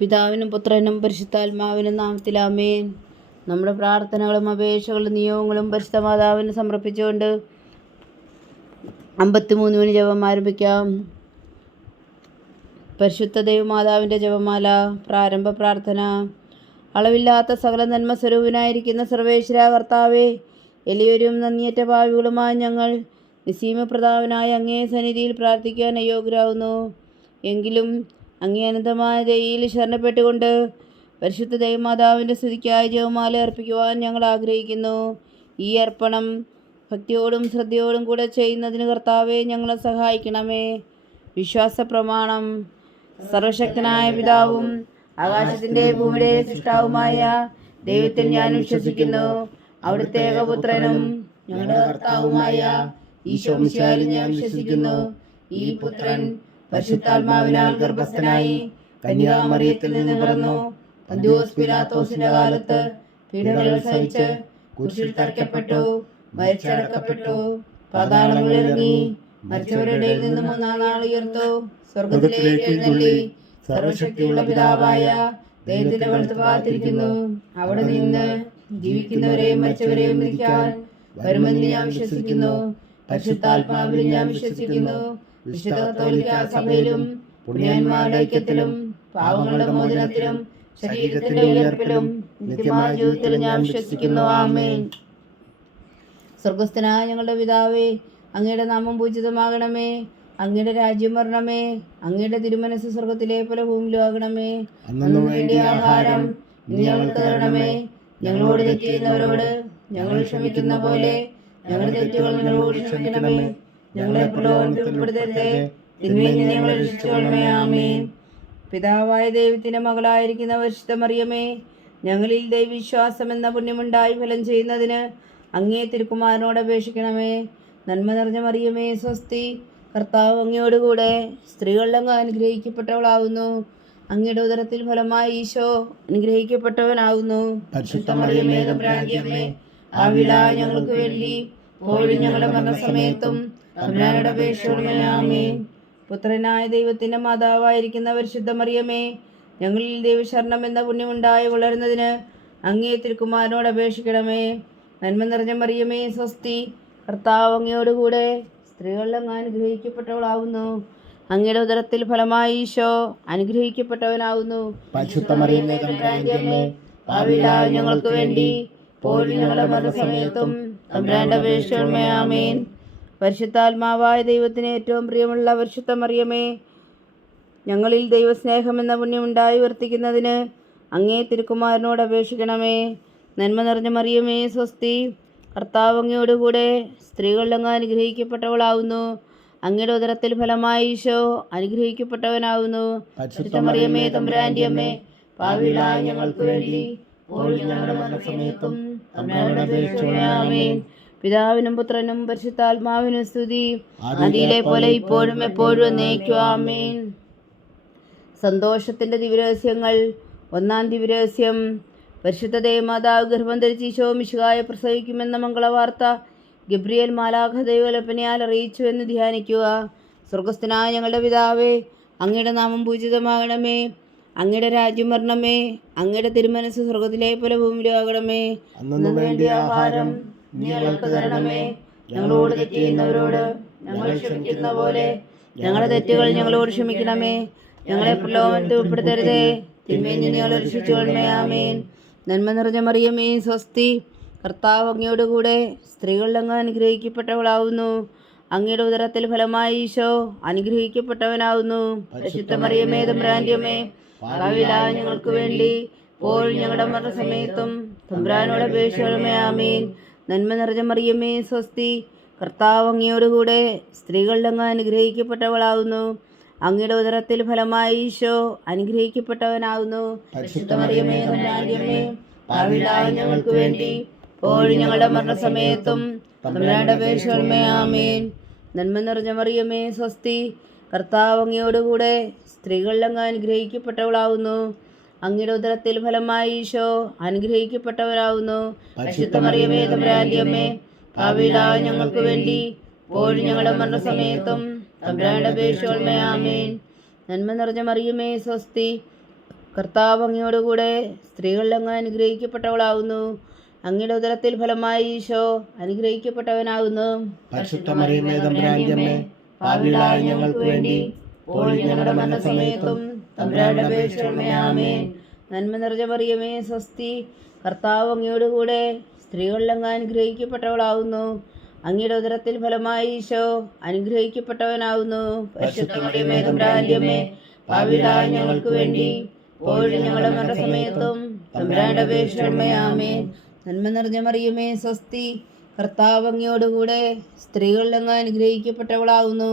പിതാവിനും പുത്രനും പരിശുദ്ധാത്മാവിനും നാമത്തിൽ നാമത്തിലാമേൻ നമ്മുടെ പ്രാർത്ഥനകളും അപേക്ഷകളും നിയോഗങ്ങളും പരിശുദ്ധ മാതാവിന് സമർപ്പിച്ചുകൊണ്ട് അമ്പത്തിമൂന്ന് മണി ജപം ആരംഭിക്കാം. പരിശുദ്ധ ദൈവമാതാവിന്റെ ജപമാല പ്രാരംഭ പ്രാർത്ഥന. അളവില്ലാത്ത സകല നന്മ സ്വരൂപനായിരിക്കുന്ന സർവേശ്വര കർത്താവേ എലിയൊരു നന്ദിയേറ്റ ഭാവികളുമായ ഞങ്ങൾ നിസീമപ്രദാവനായ അങ്ങേ സന്നിധിയിൽ പ്രാർത്ഥിക്കാൻ അയോഗ്യരാകുന്നു. എങ്കിലും അങ്ങേ അനന്തമായ ദയയിൽ ശരണപ്പെട്ടുകൊണ്ട് പരിശുദ്ധ ദൈവമാതാവിന്റെ സ്തുതിക്കായി ജവമാല അർപ്പിക്കുവാൻ ഞങ്ങൾ ആഗ്രഹിക്കുന്നു. ഈ അർപ്പണം ഭക്തിയോടും ശ്രദ്ധയോടും കൂടെ ചെയ്യുന്നതിന് കർത്താവെ ഞങ്ങളെ സഹായിക്കണമേ. വിശ്വാസ പ്രമാണം സർവശക്തനായ പിതാവും ആകാശത്തിന്റെ ഭൂമിയുടെ സൃഷ്ടാവുമായ ദൈവത്തിൽ ഞാൻ വിശ്വസിക്കുന്നു. അവിടുത്തെ ഏകപുത്രനും ഞങ്ങളുടെ കർത്താവുമായ ഈശോ ഞാൻ വിശ്വസിക്കുന്നു. ഈ പുത്രൻ പരിശുദ്ധാത്മാവിനാൽ ഗർഭസ്ഥനായി കന്യാമറിയത്തിൽ നിന്ന് പിറന്നു. പന്തിയോസ് പിലാത്തോസിന്റെ കാലത്ത് പീഡകൾ സഹിച്ച് കുരിശിൽ തറയ്ക്കപ്പെട്ടു മരിച്ചടക്കപ്പെട്ടു പാതാളങ്ങളിൽ ഇറങ്ങി മരിച്ചവരുടെ നിന്നും മൂന്നാം നാൾ ഉയർത്തു സ്വർഗത്തിലേക്ക് സർവശക്തിയുള്ള പിതാവായ ദൈവത്തിന്റെ വലത്ത് കാത്തിരിക്കുന്നു അവിടെ നിന്ന് ജീവിക്കുന്നവരെയും മരിച്ചവരെയും വിധിക്കാൻ വരുമെന്ന് ഞാൻ വിശ്വസിക്കുന്നു. പരിശുദ്ധാത്മാവിൽ ഞാൻ വിശ്വസിക്കുന്നു. വിശുദ്ധ കത്തോലിക്ക സഭയിലും പുണ്യന്മാരുടെ ഐക്യത്തിലും പാവങ്ങളുടെ മോചനത്തിലും ശരീരത്തിന്റെ ഉയർപ്പിലും നിത്യമായ ജീവിതത്തിലും ഞാൻ വിശ്വസിക്കുന്നു. ആമേൻ. സ്വർഗസ്ഥനായ ഞങ്ങളുടെ പിതാവേ അങ്ങയുടെ നാമം പൂജിതമാകണമേ. അങ്ങയുടെ രാജ്യം വരണമേ. അങ്ങയുടെ തിരുമനസ് സ്വർഗത്തിലെ പോലെ ഭൂമിയിലും ആകണമേ. വേണ്ടിയ ആഹാരം ഞങ്ങൾക്ക് തരണമേ. ഞങ്ങളോട് തെറ്റ് ചെയ്യുന്നവരോട് ഞങ്ങൾ ക്ഷമിക്കുന്ന പോലെ ഞങ്ങളുടെ തെറ്റുകൾ ഞങ്ങളോട് ക്ഷമിക്കണമേ. ഞങ്ങളെ പ്രലോഭനത്തിൽ ഉൾപ്പെടുത്തരുതേ. തിന്മയിൽ നിന്ന് ഞങ്ങളെ രക്ഷിച്ചുകൊള്ളണമേ. ആമേൻ. പിതാവായ ദൈവത്തിന്റെ മകളായിരിക്കുന്ന പരിശുദ്ധ മറിയമേ ഞങ്ങളിൽ ദൈവവിശ്വാസം എന്ന പുണ്യമുണ്ടായി ഫലം ചെയ്യുന്നതിന് അങ്ങേ തിരുക്കുമാരനോട് അപേക്ഷിക്കണമേ. നന്മ നിറഞ്ഞ മറിയമേ സ്വസ്തി. കർത്താവ് അങ്ങയോടുകൂടെ സ്ത്രീകളിലങ്ങ് അനുഗ്രഹിക്കപ്പെട്ടവളാവുന്നു. അങ്ങയുടെ ഉദരത്തിൽ ഫലമായി ഈശോ അനുഗ്രഹിക്കപ്പെട്ടവനാകുന്നു ഞങ്ങൾക്ക് വേണ്ടി. പോഴും ഞങ്ങളുടെ മരണസമയത്തും തമ്പുരാനുടെ പുത്രനായ ദൈവത്തിന്റെ മാതാവായിരിക്കുന്ന പരിശുദ്ധ മറിയമേ ഞങ്ങളിൽ ദൈവശരണം എന്ന പുണ്യമുണ്ടായി വളരുന്നതിന് അങ്ങേ തിരുക്കുമാരനോട് അപേക്ഷിക്കണമേ. നന്മ നിറഞ്ഞ മറിയമേ സ്വസ്തി. കർത്താവ് അങ്ങയോടുകൂടെ സ്ത്രീകളിലങ്ങ് അനുഗ്രഹിക്കപ്പെട്ടവളാവുന്നു. അങ്ങയുടെ ഉദരത്തിൽ ഫലമായി ഈശോ അനുഗ്രഹിക്കപ്പെട്ടവനാവുന്നു. ഞങ്ങൾക്ക് വേണ്ടി പോലും ഞങ്ങളുടെ മരണസമയത്തും തമ്പുരാന്റെ അപേക്ഷമേ ആമേൻ. പരിശുദ്ധാത്മാവായ ദൈവത്തിന് ഏറ്റവും പ്രിയമുള്ള പരിശുദ്ധ മറിയമേ ഞങ്ങളിൽ ദൈവസ്നേഹം എന്ന പുണ്യമുണ്ടായി വർത്തിക്കുന്നതിന് അങ്ങേ തിരുക്കുമാരനോട് അപേക്ഷിക്കണമേ. നന്മ നിറഞ്ഞ മറിയമേ സ്വസ്തി. കർത്താവ് അങ്ങയോടുകൂടെ സ്ത്രീകളിലങ്ങ് അനുഗ്രഹിക്കപ്പെട്ടവളാവുന്നു. അങ്ങയുടെ ഉദരത്തിൽ ഫലമായി ഈശോ അനുഗ്രഹിക്കപ്പെട്ടവനാവുന്നു. മറിയമേ തമ്പുരാന്റെ അമ്മേ പാവിളായ ഞങ്ങൾക്ക് വേണ്ടി ഞങ്ങളുടെ ആമേൻ. പിതാവിനും പുത്രനും പരിശുദ്ധാത്മാവിനും സ്തുതി. നദിയിലെ പോലെ ഇപ്പോഴും എപ്പോഴും നയിക്കുവാമേൻ സന്തോഷത്തിന്റെ സന്തോഷത്തിന്റെ ദിവരഹസ്യങ്ങൾ ഒന്നാം ദിവരഹസ്യം പരിശുദ്ധ ദേവമാതാവ് ഗർഭം ധരിച്ച് ഈശോ മിശുകായെ പ്രസവിക്കുമെന്ന മംഗളവാർത്ത ഗബ്രിയേൽ മാലാഖ ദൈവകൽപ്പനയാൽ അറിയിച്ചു എന്ന് ധ്യാനിക്കുക. സ്വർഗസ്ഥനായ ഞങ്ങളുടെ പിതാവേ അങ്ങയുടെ നാമം പൂജിതമാകണമേ. അങ്ങയുടെ രാജ്യം വരണമേ. അങ്ങയുടെ തിരുമനസ് സ്വർഗത്തിലെ പോലെ ഭൂമിയിലാകണമേ. ആഹാരം നീ ഞങ്ങൾക്ക് തരണമേ ഞങ്ങളോട് തെറ്റ് ചെയ്യുന്നവരോട് ഞങ്ങൾ ക്ഷമിക്കുന്ന പോലെ ഞങ്ങളുടെ തെറ്റുകൾ ഞങ്ങളോട് ക്ഷമിക്കണമേ. ഞങ്ങളെ പ്രലോഭനത്തിൽ ഉൾപ്പെടുത്തരുതേ. തിന്മയിൽ നിന്ന് ഞങ്ങളെ ആമേൻ. നന്മ നിറഞ്ഞ മറിയമേ സ്വസ്തി. കർത്താവ് അങ്ങയോടുകൂടെ അങ്ങ് അനുഗ്രഹിക്കപ്പെട്ടവളാവുന്നു. അങ്ങയുടെ ഉദരത്തിൽ ഫലമായി ഈശോ അനുഗ്രഹിക്കപ്പെട്ടവനാവുന്നു. പരിശുദ്ധ മറിയമേ തമ്പുരാന്റിയമ്മേ ഭാവിയില ഞങ്ങൾക്ക് വേണ്ടി പോഴും ഞങ്ങളുടെ മരണസമയത്തും തമ്പ്രാനോട് അപേക്ഷകളുമേ ആമീൻ. നന്മ നിറഞ്ഞ മറിയമ്മേ സ്വസ്തി. കർത്താവ് അങ്ങയോടുകൂടെ സ്ത്രീകളിലങ്ങ് അനുഗ്രഹിക്കപ്പെട്ടവളാകുന്നു അങ്ങയുടെ ഉദരത്തിൽ ഫലമായി ഈശോ അനുഗ്രഹിക്കപ്പെട്ടവനാകുന്നു ഞങ്ങൾക്ക് വേണ്ടി പോഴും ഞങ്ങളുടെ മരണസമയത്തും ആമീൻ. നന്മ നിറഞ്ഞ മറിയമ്മേ സ്വസ്തി. കർത്താവ് അങ്ങയോടുകൂടെ സ്ത്രീകളിലങ്ങ് അനുഗ്രഹിക്കപ്പെട്ടവളാവുന്നു. അങ്ങയുടെ ഉദരത്തിൽ ഫലമായി ഈശോ ഭാവിയിലായ ഞങ്ങൾക്ക് വേണ്ടി പോഴും ഞങ്ങളുടെ മരണസമയത്തും തമ്പുരാന്റെ ആമേൻ. നന്മ നിറഞ്ഞ മറിയമേ സ്വസ്തി. കർത്താവ് അങ്ങയോടുകൂടെ സ്ത്രീകളിൽ അങ്ങ് അനുഗ്രഹിക്കപ്പെട്ടവളാവുന്നു അങ്ങയുടെ ഉദരത്തിൽ ഫലമായി ഈശോ അനുഗ്രഹിക്കപ്പെട്ടവനാകുന്നു. ഞങ്ങൾക്ക് വേണ്ടി പോഴും ഞങ്ങളുടെ മരണസമയത്തും നന്മ നിറഞ്ഞ മറിയമേ സ്വസ്തി. കർത്താവ് അങ്ങയോടുകൂടെ കൂടെ അങ്ങ് അനുഗ്രഹിക്കപ്പെട്ടവളാവുന്നു. അങ്ങയുടെ ഉദരത്തിൽ ഫലമായി ഈശോ അനുഗ്രഹിക്കപ്പെട്ടവനാവുന്നു. ഞങ്ങൾക്ക് വേണ്ടി ഞങ്ങളുടെ മരണസമയത്തും നന്മ നിറഞ്ഞ മറിയമേ സ്വസ്തി. കർത്താവ് അങ്ങയോടുകൂടെ സ്ത്രീകളിൽ അങ്ങ് അനുഗ്രഹിക്കപ്പെട്ടവളാവുന്നു.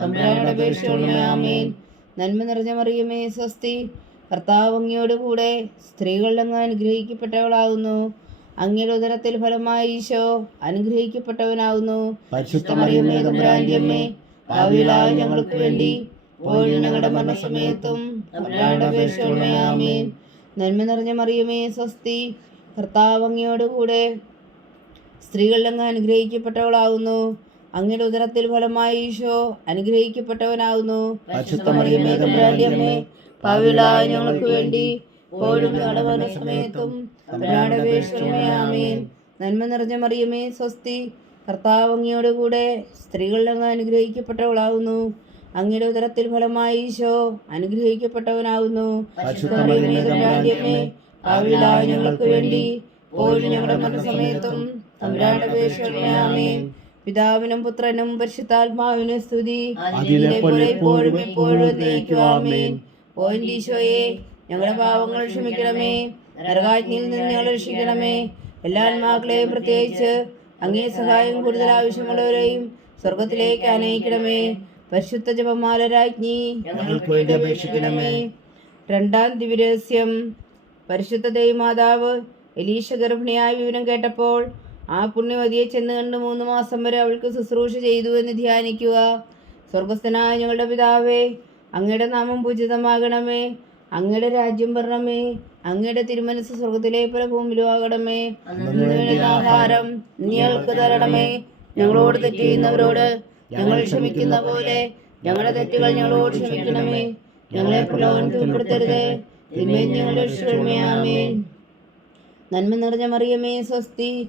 തമ്പുരാനുടെ അപേക്ഷകളെ ആമേൻ. നന്മ നിറഞ്ഞ മറിയമേ സ്വസ്തി. കർത്താവ് അങ്ങയോടുകൂടെ സ്ത്രീകളിലങ്ങ് അനുഗ്രഹിക്കപ്പെട്ടവളാകുന്നു. അങ്ങയുടെ ഉദരത്തിൽ ഫലമായി ഈശോ അനുഗ്രഹിക്കപ്പെട്ടവനാകുന്നു. അമ്മേ. ഞങ്ങൾക്ക് വേണ്ടി ഞങ്ങളുടെ മരണസമയത്തും തമ്പുരാനുടെ അപേക്ഷകളെ ആമേൻ. നന്മ നിറഞ്ഞ മറിയമേ സ്വസ്തി. കർത്താവ് അങ്ങയോടുകൂടെ സ്ത്രീകളിലങ്ങ് അനുഗ്രഹിക്കപ്പെട്ടവളാകുന്നു. അങ്ങയുടെ ഉദരത്തിൽ ഫലമായി ഈശോ അനുഗ്രഹിക്കപ്പെട്ടവനാകുന്നു ഞങ്ങൾക്ക് വേണ്ടി ഇപ്പോഴും ആമേൻ. നന്മ നിറഞ്ഞ മറിയമേ സ്വസ്തി കർത്താവ് അങ്ങയോടുകൂടെ സ്ത്രീകളിൽ അങ്ങ് അനുഗ്രഹിക്കപ്പെട്ടവളാകുന്നു അങ്ങയുടെ ഉദരത്തിൽ ഫലമായി ഈശോ അനുഗ്രഹിക്കപ്പെട്ടവനാകുന്നു ഞങ്ങൾക്ക് വേണ്ടി ഇപ്പോഴും ഞങ്ങളുടെ മരണസമയത്തും അപേക്ഷമേ ആമേൻ. പിതാവിനും പുത്രനും പരിശുദ്ധാത്മാവിനും സ്തുതി. ഇപ്പോഴും എപ്പോഴും ഞങ്ങളുടെ പാവങ്ങൾ ക്ഷമിക്കണമേ. നരകാജ്ഞയിൽ നിന്ന് ഞങ്ങളെ രക്ഷിക്കണമേ. എല്ലാ ആത്മാക്കളെയും പ്രത്യേകിച്ച് അങ്ങേ സഹായം കൂടുതൽ ആവശ്യമുള്ളവരെയും സ്വർഗത്തിലേക്ക് അനയിക്കണമേ. പരിശുദ്ധ ജപമാല രാജ്ഞി ഞങ്ങൾക്ക് വേണ്ടി അപേക്ഷിക്കണമേ. രണ്ടാം ദിവ്യരഹസ്യം. പരിശുദ്ധ ദൈവമാതാവ് എലീശ ഗർഭിണിയായ വിവരം കേട്ടപ്പോൾ ആ പുണ്യവതിയെ ചെന്ന് കണ്ട് മൂന്ന് മാസം വരെ അവൾക്ക് ശുശ്രൂഷ ചെയ്തു എന്ന് ധ്യാനിക്കുക. സ്വർഗസ്ഥനായ ഞങ്ങളുടെ പിതാവേ അങ്ങയുടെ നാമം പൂജിതമാകണമേ. അങ്ങയുടെ രാജ്യം വരണമേ. അങ്ങയുടെ തിരുമനസ് സ്വർഗത്തിലെ പല ഭൂമിയിലും ആകണമേ ആഹാരം ഞങ്ങൾക്ക് തരണമേ. ഞങ്ങളോട് തെറ്റ് ചെയ്യുന്നവരോട് ഞങ്ങൾ ക്ഷമിക്കുന്ന പോലെ ഞങ്ങളുടെ തെറ്റുകൾ ഞങ്ങളോട് ക്ഷമിക്കണമേ. ഞങ്ങളെ പ്രലോഭനത്തിൽ ഉൾപ്പെടുത്തരുതേ. നന്മ നിറഞ്ഞ മറിയമേ സ്വസ്തി.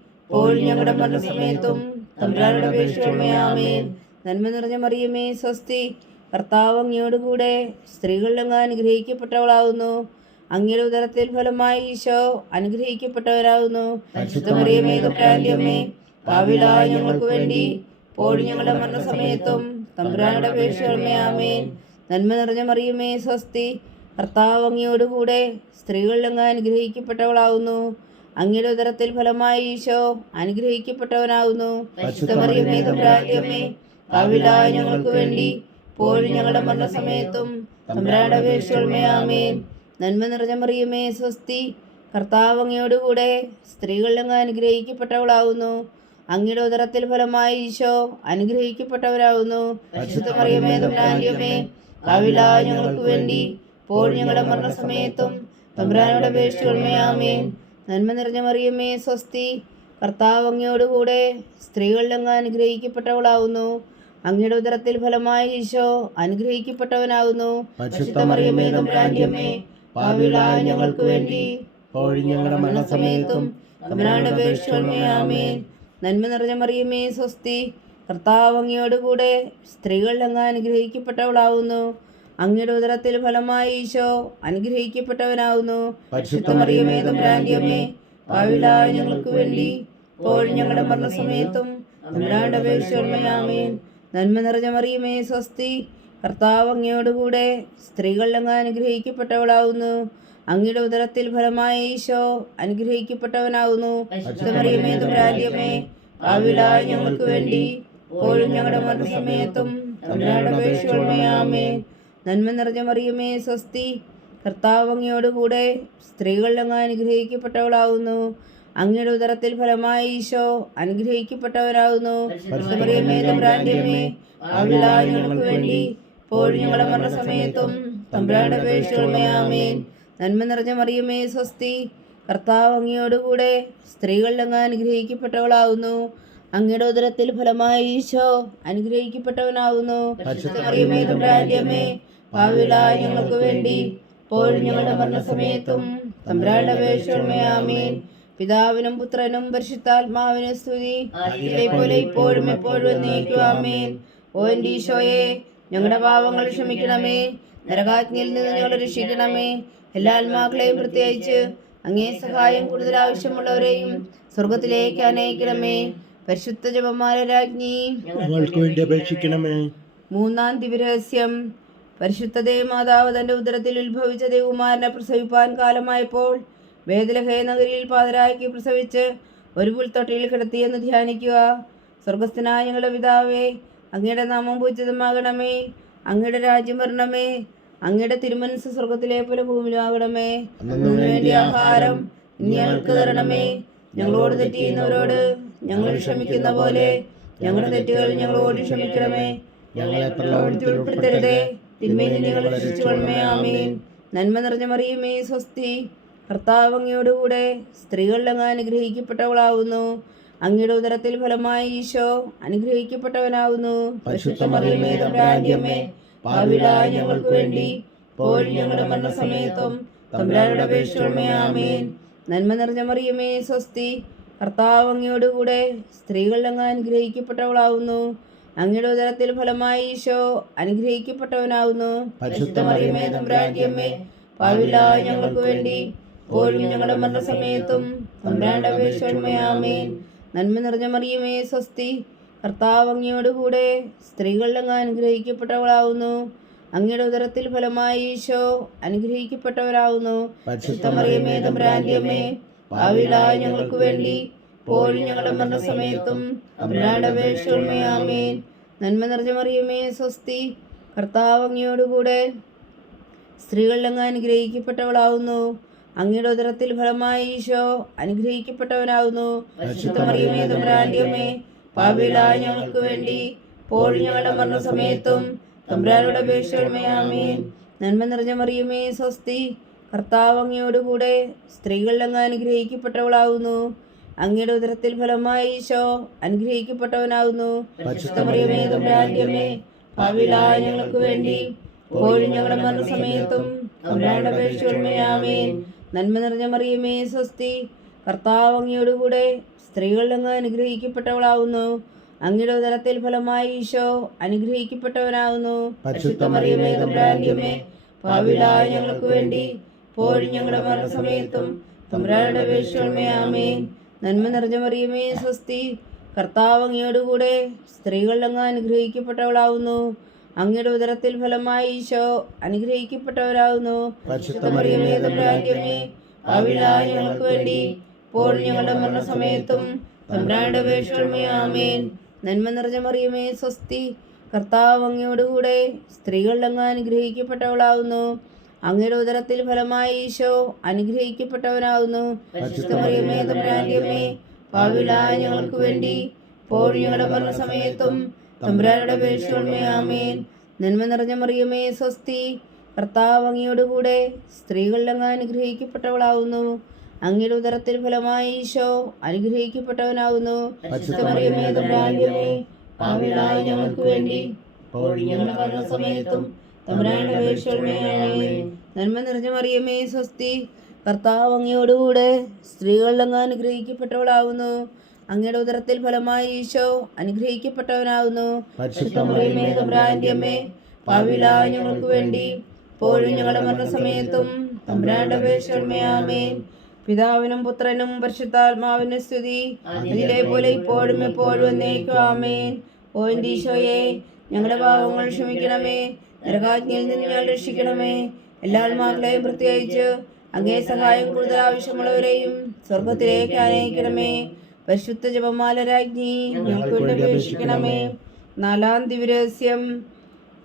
ഇപ്പോഴും ഞങ്ങളുടെ മരണസമയത്തും തമ്പുരാനുടെ അപേക്ഷമേ ആമേൻ. നന്മ നിറഞ്ഞ മറിയമേ സ്വസ്തി. കർത്താവ് അങ്ങയോടുകൂടെ അങ്ങ് അനുഗ്രഹിക്കപ്പെട്ടവളാകുന്നു അങ്ങയുടെ ഉദരത്തിൽ ഫലമായി ഈശോ അനുഗ്രഹിക്കപ്പെട്ടവരാകുന്നു മറിയമേ അമ്മേ പാവിലായ ഞങ്ങൾക്ക് വേണ്ടി ഇപ്പോഴും ഞങ്ങളുടെ മരണസമയത്തും തമ്പുരാനുടെ അപേക്ഷമേ ആമേൻ. നന്മ നിറഞ്ഞ മറിയമേ സ്വസ്തി. കർത്താവ് അങ്ങയോടുകൂടെ സ്ത്രീകളിലങ്ങ് അനുഗ്രഹിക്കപ്പെട്ടവളാകുന്നു അങ്ങയുടെ ഉദരത്തിൽ ഫലമായി ഈശോ അനുഗ്രഹിക്കപ്പെട്ടവനാകുന്നു. ഞങ്ങൾക്ക് വേണ്ടി പോഴും ഞങ്ങളുടെ മരണസമയത്തും ആമേൻ. നന്മ നിറഞ്ഞ മറിയമേ സ്വസ്തി. കർത്താവ് അങ്ങയോടുകൂടെ സ്ത്രീകളിൽ അങ്ങ് അനുഗ്രഹിക്കപ്പെട്ടവളാകുന്നു അങ്ങയുടെ ഉദരത്തിൽ ഫലമായി ഈശോ അനുഗ്രഹിക്കപ്പെട്ടവരാകുന്നു ഞങ്ങൾക്ക് വേണ്ടി പോഴും ഞങ്ങളുടെ മരണസമയത്തും തമ്പുരാനോട് അപേക്ഷിക്കണമേ ആമേൻ. നന്മ നിറഞ്ഞ മറിയമ്മേ സ്വസ്തി. കർത്താവ് അങ്ങയോടുകൂടെ സ്ത്രീകളിൽ അങ്ങ് അനുഗ്രഹിക്കപ്പെട്ടവളാവുന്നു. അങ്ങയുടെ ഉദരത്തിൽ ഫലമായ ഈശോ അനുഗ്രഹിക്കപ്പെട്ടവനാകുന്നു മറിയമ്മേ ഞങ്ങൾക്ക് വേണ്ടി ഇപ്പോഴും ഞങ്ങളുടെ മരണസമയത്തും തമ്പുരാന്റെ അപേക്ഷിക്കണമേ ആമേൻ. നന്മ നിറഞ്ഞ മറിയമ്മേ സ്വസ്തി. കർത്താവ് അങ്ങയോടുകൂടെ സ്ത്രീകളിൽ അങ്ങ് അനുഗ്രഹിക്കപ്പെട്ടവളാവുന്നു. അങ്ങയുടെ ഉദരത്തിൽ ഫലമായി ഈശോ അനുഗ്രഹിക്കപ്പെട്ടവനാവുന്നു. ഞങ്ങൾക്ക് വേണ്ടി ഇപ്പോഴും ഞങ്ങളുടെ മരണസമയത്തും തമ്പുരാന്റെ നന്മ നിറഞ്ഞ മറിയമേ സ്വസ്തി കർത്താവ് അങ്ങയോടുകൂടെ സ്ത്രീകൾ അങ്ങ് അനുഗ്രഹിക്കപ്പെട്ടവളാവുന്നു. അങ്ങയുടെ ഉദരത്തിൽ ഫലമായ ഈശോ അനുഗ്രഹിക്കപ്പെട്ടവനാവുന്നു. മറിയമേ ഞങ്ങൾക്ക് വേണ്ടി ഇപ്പോഴും ഞങ്ങളുടെ മരണസമയത്തും തമ്പുരാന്റെ നന്മ നിറഞ്ഞ മറിയമേ സ്വസ്തി. കർത്താവ് അങ്ങയോടുകൂടെ സ്ത്രീകൾ അങ്ങ് അനുഗ്രഹിക്കപ്പെട്ടവളാവുന്നു. അങ്ങയുടെ ഉദരത്തിൽ ഫലമായി ഈശോ അനുഗ്രഹിക്കപ്പെട്ടവരാകുന്നു മറിയമേ ഞങ്ങൾക്ക് വേണ്ടി ഞങ്ങളുടെ മരണസമയത്തും നന്മ നിറഞ്ഞ മറിയമേ സ്വസ്തി. കർത്താവ് അങ്ങയോടുകൂടെ സ്ത്രീകൾ അങ്ങ് അനുഗ്രഹിക്കപ്പെട്ടവളാവുന്നു. അങ്ങയുടെ ഉദരത്തിൽ ഫലമായി ഈശോ അനുഗ്രഹിക്കപ്പെട്ടവനാവുന്നു. മറിയമേ പാവിലായ ഞങ്ങൾക്ക് വേണ്ടി. ഇപ്പോഴും ഞങ്ങളുടെ മരണസമയത്തും തമ്പ്രാളുടെ വേഷമയാമീൻ പിതാവിനും പുത്രനും പരിശുദ്ധാത്മാവിനും സ്തുതി. പോലെ ഇപ്പോഴും എപ്പോഴും നീക്കുവാമേൻ ഓ എന്റെ ഈശോയെ ഞങ്ങളുടെ പാവങ്ങൾ ക്ഷമിക്കണമേ. നരകാജ്ഞയിൽ നിന്ന് ഞങ്ങൾ രക്ഷിക്കണമേ. എല്ലാ ആത്മാക്കളെയും പ്രത്യേകിച്ച് അങ്ങേ സഹായം കൂടുതൽ ആവശ്യമുള്ളവരെയും സ്വർഗത്തിലേക്ക് അനയിക്കണമേ. പരിശുദ്ധ ജപമാല രാജ്ഞി. ഞങ്ങൾക്ക് വേണ്ടി അപേക്ഷിക്കണമേ. മൂന്നാം ദിവരഹസ്യം പരിശുദ്ധ ദേവമാതാവ് തന്റെ ഉദരത്തിൽ ഉത്ഭവിച്ച ദേവുമാരനെ പ്രസവിപ്പാൻ കാലമായപ്പോൾ വേദലഹേ നഗരിയിൽ പാതരാക്കി പ്രസവിച്ച് ഒരു പുൽത്തൊട്ടിയിൽ കിടത്തിയെന്ന് ധ്യാനിക്കുക. സ്വർഗസ്ഥനായ ഞങ്ങളുടെ പിതാവേ അങ്ങയുടെ നാമം പൂജിതമാകണമേ. അങ്ങയുടെ രാജ്യം വരണമേ. അങ്ങയുടെ തിരുമനസ് സ്വർഗത്തിലെ പോലെ ഭൂമിയിലാകണമേ. വേണ്ടി ആഹാരം ഞങ്ങൾക്ക് തരണമേ. ഞങ്ങളോട് തെറ്റിയുന്നവരോട് ഞങ്ങൾ ക്ഷമിക്കുന്ന പോലെ ഞങ്ങളുടെ തെറ്റുകൾ ഞങ്ങളോട് ക്ഷമിക്കണമേ. ഞങ്ങളെ ഉൾപ്പെടുത്തരുതേ. തിന്മയിൽ ഞങ്ങൾ കൊള്ളമേ നന്മ നിറഞ്ഞ മറിയമേ സ്വസ്തി. കർത്താവ് അങ്ങയോടുകൂടെ സ്ത്രീകളിൽ അങ്ങ് അനുഗ്രഹിക്കപ്പെട്ടവളാവുന്നു. അങ്ങയുടെ ഉദരത്തിൽ ഫലമായി ഈശോ അനുഗ്രഹിക്കപ്പെട്ടവനാവുന്നു. ഞങ്ങൾക്ക് വേണ്ടി പോൽ ഞങ്ങളുടെ മരണസമയത്തും തമ്പുരാനുടെ അപേക്ഷമേ ആമേൻ. നന്മ നിറഞ്ഞ മറിയമേ സ്വസ്തി. കർത്താവ് അങ്ങയോടുകൂടെ സ്ത്രീകളിൽ അങ്ങ് അനുഗ്രഹിക്കപ്പെട്ടവളാവുന്നു. അങ്ങയുടെ ഉദരത്തിൽ ഫലമായി ഈശോ അനുഗ്രഹിക്കപ്പെട്ടവനാകുന്നു ഞങ്ങൾക്ക് വേണ്ടി ഇപ്പോഴും ഞങ്ങളുടെ മരണസമയത്തും തമ്പുരാന്റെ അപേക്ഷമയാമേൻ നന്മ നിറഞ്ഞ മറിയമേ സ്വസ്തി. കർത്താവ് അങ്ങയോടുകൂടെ സ്ത്രീകളിൽ അങ്ങ് അനുഗ്രഹിക്കപ്പെട്ടവളാവുന്നു. അങ്ങയുടെ ഉദരത്തിൽ ഫലമായി ഈശോ അനുഗ്രഹിക്കപ്പെട്ടവരാകുന്നു ഞങ്ങൾക്ക് വേണ്ടി ഇപ്പോഴും ഞങ്ങളുടെ മരണസമയത്തും അപേക്ഷമയാമേൻ നന്മ നിറഞ്ഞമറിയുമേ സ്വസ്തി. കർത്താവ് അങ്ങയോടുകൂടെ സ്ത്രീകളിലങ്ങ് അനുഗ്രഹിക്കപ്പെട്ടവളാവുന്നു. അങ്ങയുടെ ഉദരത്തിൽ ഫലമായി ഈശോ അനുഗ്രഹിക്കപ്പെട്ടവനാവുന്നു. പരിശുദ്ധ മറിയമേ തമ്പുരാന്റെ അമ്മേ പാപിയിലായ ഞങ്ങൾക്ക് വേണ്ടി ഇപ്പോഴും ഞങ്ങളുടെ മരണസമയത്തും തമ്പുരാനുടെ അപേക്ഷമയാമേൻ നന്മ നിറഞ്ഞ മറിയമേ സ്വസ്തി. കർത്താവ് അങ്ങയോടുകൂടെ സ്ത്രീകളിലങ്ങ് അനുഗ്രഹിക്കപ്പെട്ടവളാവുന്നു. അങ്ങയുടെ ഉദരത്തിൽ ഫലമായി ഈശോ അനുഗ്രഹിക്കപ്പെട്ടവനാകുന്നു. ഞങ്ങൾക്ക് വേണ്ടി കോഴി ഞങ്ങളുടെ മരണസമയത്തും നന്മ നിറഞ്ഞ മറിയമേ സ്വസ്തി. കർത്താവ് അങ്ങയോടുകൂടെ അങ്ങ് അനുഗ്രഹിക്കപ്പെട്ടവളാവുന്നു. അങ്ങയുടെ ഉദരത്തിൽ ഫലമായി ഈശോ അമ്മേ ഞങ്ങൾക്ക് വേണ്ടി പോഴി ഞങ്ങളുടെ മരണസമയത്തും തമ്പുരാനുടെ അപേക്ഷമയാമേൻ നന്മ നിറഞ്ഞ മറിയമേ സ്വസ്തി. കർത്താവ് അങ്ങയോടുകൂടെ അങ്ങ് അനുഗ്രഹിക്കപ്പെട്ടവളാവുന്നു. അങ്ങയുടെ ഉദരത്തിൽ ഫലമായി ഈശോ അനുഗ്രഹിക്കപ്പെട്ടവരാകുന്നു തമ്പുരാന്റെ ഞങ്ങൾക്ക് വേണ്ടി ഇപ്പോൾ ഞങ്ങളുടെ മരണസമയത്തും തമ്പുരാനുടെ അപേക്ഷമയാമേൻ നന്മ നിറഞ്ഞ മറിയമേ സ്വസ്തി. കർത്താവ് അങ്ങയോടുകൂടെ അങ്ങ് അനുഗ്രഹിക്കപ്പെട്ടവളാവുന്നു. അങ്ങയുടെ ഉദരത്തിൽ ഫലമായി ഈശോ അനുഗ്രഹിക്കപ്പെട്ടവനാകുന്നു. ഞങ്ങൾക്ക് വേണ്ടി ഇപ്പോഴും ഞങ്ങളുടെ മരണസമയത്തും തമ്പുരാനുടെ ആമേൻ. നന്മ നിറഞ്ഞ മറിയമേ സ്വസ്തി. കർത്താവ് അങ്ങയോടുകൂടെ സ്ത്രീകളിൽ അങ്ങ് അനുഗ്രഹിക്കപ്പെട്ടവളാവുന്നു. അങ്ങയുടെ ഉദരത്തിൽ ഫലമായി ഈശോ അനുഗ്രഹിക്കപ്പെട്ടവനാവുന്നു. ഞങ്ങൾക്ക് വേണ്ടി ഇപ്പോഴും ഞങ്ങളുടെ മരണസമയത്തും അപേക്ഷമയാമേൻ നന്മ നിറഞ്ഞ മറിയമേ സ്വസ്തി. കർത്താവ് അങ്ങയോടുകൂടെ സ്ത്രീകളിലങ്ങ് അനുഗ്രഹിക്കപ്പെട്ടവളാവുന്നു. അങ്ങയുടെ ഉദരത്തിൽ ഫലമായി ഈശോ അനുഗ്രഹിക്കപ്പെട്ടവനാവുന്നു. പരിശുദ്ധ പരിശുദ്ധ മറിയമേ തമ്പുരാന്റെ അമ്മേ. പാവിലായ ഞങ്ങൾക്ക് വേണ്ടി ഇപ്പോഴും ഞങ്ങളുടെ മരണസമയത്തും തമ്പുരാന്റെ പിതാവിനും പുത്രനും പരിശുദ്ധാത്മാവിനും സ്തുതി. അതിലെ പോലെ ഇപ്പോഴും എപ്പോഴും എന്നേക്കും ആമേൻ. ഓ ഈശോയെ ഞങ്ങളുടെ പാവങ്ങൾ ക്ഷമിക്കണമേ. നരകാജ്ഞയിൽ നിന്ന് ഞാൻ രക്ഷിക്കണമേ. എല്ലാ ആത്മാക്കളെയും പ്രത്യേകിച്ച് അങ്ങേ സഹായം കൂടുതൽ ആവശ്യമുള്ളവരെയും സ്വർഗത്തിലേക്ക് ആനയിക്കണമേ. പരിശുദ്ധ ജപമാല രാജ്ഞി ഞങ്ങൾക്ക് അപേക്ഷിക്കണമേ. നാലാം ദിവരഹസ്യം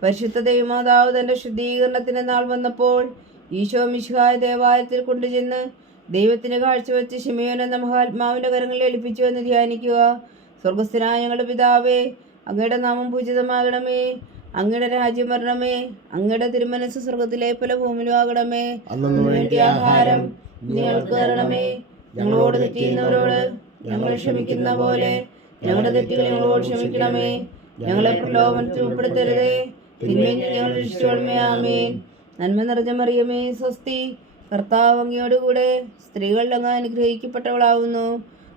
പരിശുദ്ധ ദൈവമാതാവ് തന്റെ ശുദ്ധീകരണത്തിന് നാൾ വന്നപ്പോൾ ഈശോ മിശുഹായ ദേവാലയത്തിൽ കൊണ്ടുചെന്ന് ദൈവത്തിന് കാഴ്ചവെച്ച് ശിമയോൻ എന്ന മഹാത്മാവിന്റെ കരങ്ങളിൽ ഏൽപ്പിച്ചു എന്ന് ധ്യാനിക്കുക. സ്വർഗസ്ഥനായ ഞങ്ങളുടെ പിതാവേ അങ്ങയുടെ നാമം പൂജിതമാകണമേ. അങ്ങയുടെ രാജ്യം വരണമേ. അങ്ങയുടെ തിരുമനസ് സ്വർഗത്തിലെ പല ഭൂമിയിലും ആകണമേ വേണ്ടി ആഹാരം നിങ്ങൾക്ക് ഞങ്ങൾക്ക് തരണമേ. ഞങ്ങളോട് തെറ്റിയുന്നവരോട് ഞങ്ങൾ ക്ഷമിക്കുന്ന പോലെ ഞങ്ങളുടെ തെറ്റുകൾ ഞങ്ങളോട് ക്ഷമിക്കണമേ. ഞങ്ങളെ പ്രലോഭനത്തിൽ ഉൾപ്പെടുത്തരുതേ. തിന്മയിൽ ഞങ്ങൾ രക്ഷിച്ചോളമേ ആമേൻ. നന്മ നിറഞ്ഞ മറിയമേ സ്വസ്തി. കർത്താവ് അങ്ങയോടുകൂടെ സ്ത്രീകളുടെ അങ്ങ് അനുഗ്രഹിക്കപ്പെട്ടവളാവുന്നു.